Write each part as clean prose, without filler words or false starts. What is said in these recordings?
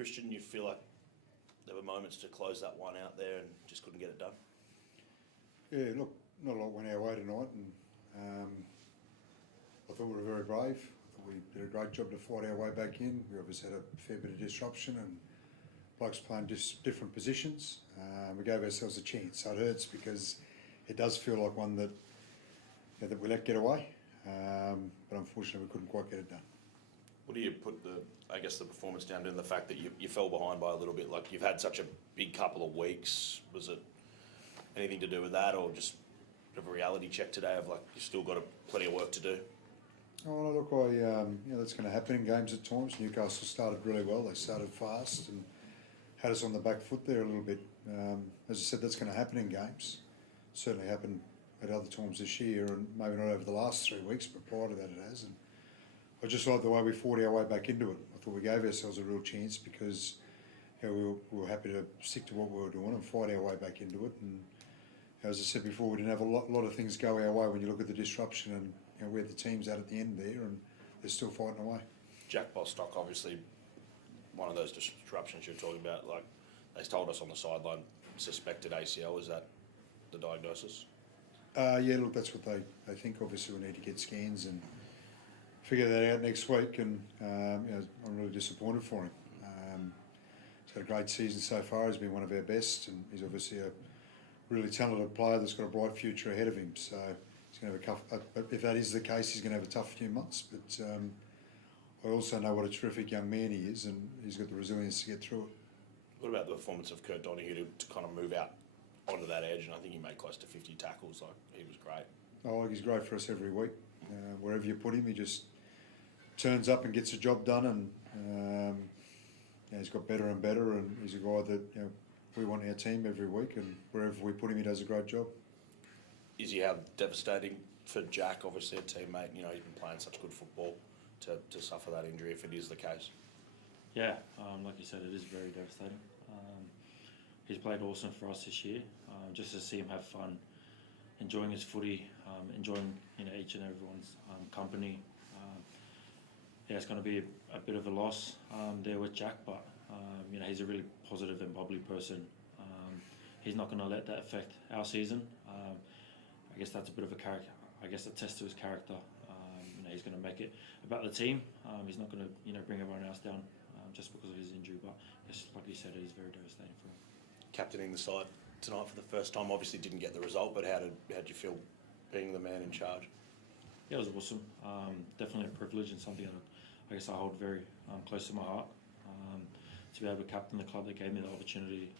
Christian, you feel like there were moments to close that one out there and just couldn't get it done? Yeah, look, not a lot went our way tonight, and I thought we were very brave. I thought we did a great job to fight our way back in. We obviously had a fair bit of disruption and blokes playing different positions. We gave ourselves a chance, so it hurts because it does feel like one that that we let get away, but unfortunately we couldn't quite get it done. What do you put the performance down to, the fact that you fell behind by a little bit? Like, you've had such a big couple of weeks. Was it anything to do with that, or just a reality check today of like you've still got plenty of work to do? Oh, look, that's going to happen in games at times. Newcastle started really well. They started fast and had us on the back foot there a little bit. As I said, that's going to happen in games. Certainly happened at other times this year, and maybe not over the last 3 weeks, but prior to that it has. And I just like the way we fought our way back into it. I thought we gave ourselves a real chance because we were happy to stick to what we were doing and fight our way back into it. And as I said before, we didn't have a lot of things go our way when you look at the disruption, and we had the teams out at the end there, and they're still fighting away. Jack Bostock, obviously, one of those disruptions you're talking about. Like, they told us on the sideline, suspected ACL. Is that the diagnosis? Yeah, look, that's what they think. Obviously, we need to get scans and figure that out next week. And I'm really disappointed for him. He's had a great season so far. He's been one of our best, and he's obviously a really talented player that's got a bright future ahead of him. So he's going to have but if that is the case, he's going to have a tough few months. But I also know what a terrific young man he is, and he's got the resilience to get through it. What about the performance of Kurt Donaghy to kind of move out onto that edge? And I think he made close to 50 tackles. Like, he was great. Oh, he's great for us every week. Wherever you put him, he just turns up and gets the job done. And he's got better and better. And he's a guy that we want our team every week. And wherever we put him, he does a great job. Is he how devastating for Jack? Obviously a teammate. He's been playing such good football to suffer that injury, if it is the case. Yeah, like you said, it is very devastating. He's played awesome for us this year. Just to see him have fun, enjoying his footy, enjoying each and everyone's company. It's going to be a bit of a loss there with Jack, but he's a really positive and bubbly person. He's not going to let that affect our season. I guess that's a bit of a character. I guess a test to his character. He's going to make it about the team. He's not going to bring everyone else down just because of his injury. But yes, like you said, it is very devastating for him. Captaining the side tonight for the first time, obviously didn't get the result, but how did you feel being the man in charge? Yeah, it was awesome. Definitely a privilege and something that I guess I hold very close to my heart. To be able to captain the club that gave me the opportunity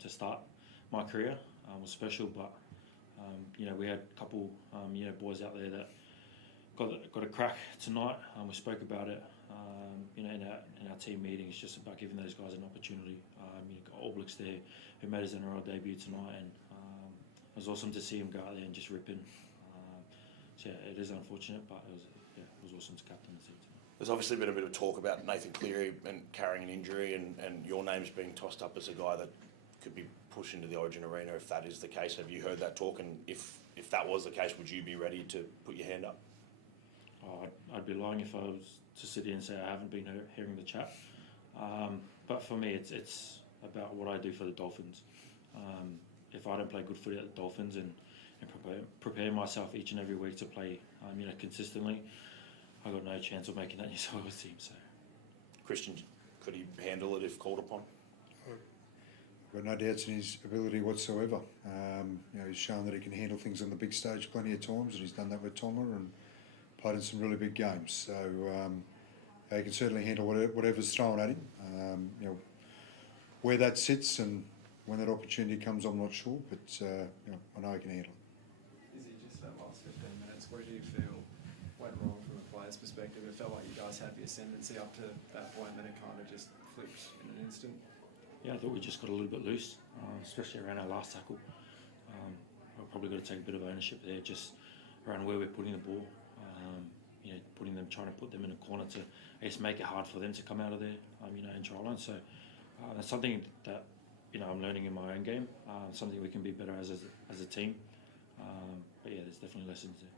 to start my career was special. But we had a couple boys out there that got a crack tonight. We spoke about it. In our team meeting, it's just about giving those guys an opportunity. Got All Blacks there who made his NRL debut tonight, and it was awesome to see him go out there and just rip in. So yeah, it is unfortunate, but it was awesome to captain the team tonight. There's obviously been a bit of talk about Nathan Cleary and carrying an injury, and your name's being tossed up as a guy that could be pushed into the Origin arena if that is the case. Have you heard that talk? And if that was the case, would you be ready to put your hand up? I'd be lying if I was to sit here and say I haven't been hearing the chat. But for me, it's about what I do for the Dolphins. If I don't play good footy at the Dolphins and prepare myself each and every week to play consistently, I've got no chance of making that New South Wales team. So, Christian, could he handle it if called upon? I've got no doubts in his ability whatsoever. He's shown that he can handle things on the big stage plenty of times, and he's done that with Tonga and played in some really big games. So he can certainly handle whatever's thrown at him. Where that sits and when that opportunity comes, I'm not sure, but I know he can handle it. Izzy, just that last 15 minutes, what did you feel went wrong from a player's perspective? It felt like you guys had the ascendancy up to that point, and then it kind of just flipped in an instant. Yeah, I thought we just got a little bit loose, especially around our last tackle. I've probably got to take a bit of ownership there, just around where we're putting the ball. Trying to put them in a corner to, I guess, make it hard for them to come out of there, in try line. So that's something that I'm learning in my own game. Something we can be better as a team. But yeah, there's definitely lessons there.